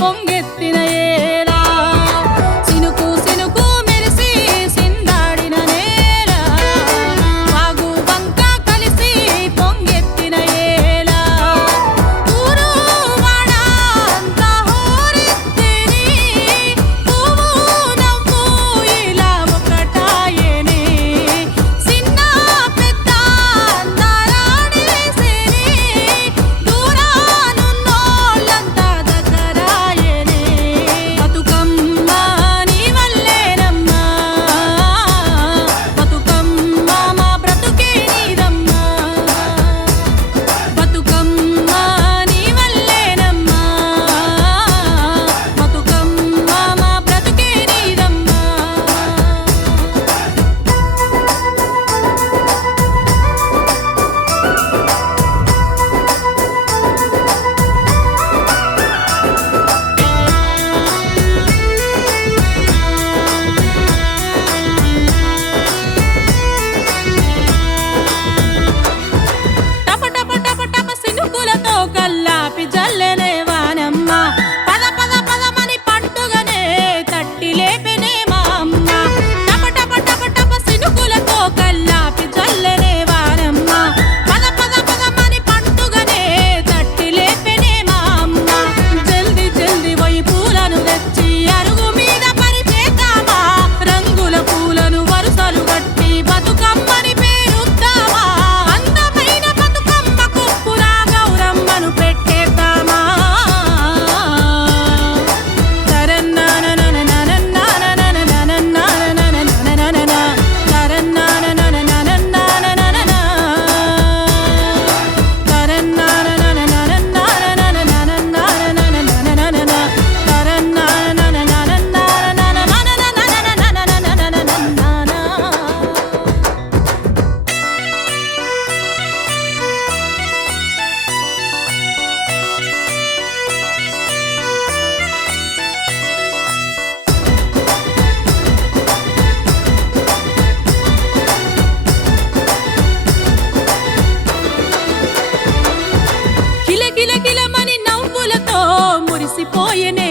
పొంగెత్తిన ఏలా సినుకు సినుకు మెరిసి సిందాడిన నేల వాగు వంక కలిసి పొంగెత్తిన ఏలా ఊరు వాడ అంతా హోరెత్తిని పువ్వు నవ్వు ఇలా ఒకటాయనే చిన్న పెద్ద అందరాడేసిని దూరానున్నోళ్ళంతా దగ్గరాయనే బతుకమ్మ నీ వల్లేనమ్మా బతుకమ్మ మా బ్రతుకే నీదమ్మా బతుకమ్మ నీ వల్లేనమ్మా బతుకమ్మ మా బ్రతుకే నీదమ్మా టప టప టప టప సినుకులతో కల్లాపి జల్లెనే వానమ్మ పద పద పదమని పట్టుగనే తట్టి లేపెనే మా అమ్మ టప టప టప టప సినుకులతో కల్లాపి జల్లెనే వానమ్మ పద పద పదమని పట్టుగనే తట్టి లేపెనే మా అమ్మ జల్ది జల్ది పోయి పూలను తెచ్చి అరుగు మీద పరిచేద్దామా రంగుల పూలను వరుసలు కట్టి బతుకమ్మని పేరుద్దామా అందమైన బతుకమ్మ కొప్పున గౌరమ్మను పెట్టేద్దామా కిలకిలకిలమని నవ్వులతో మురిసిపోయెనే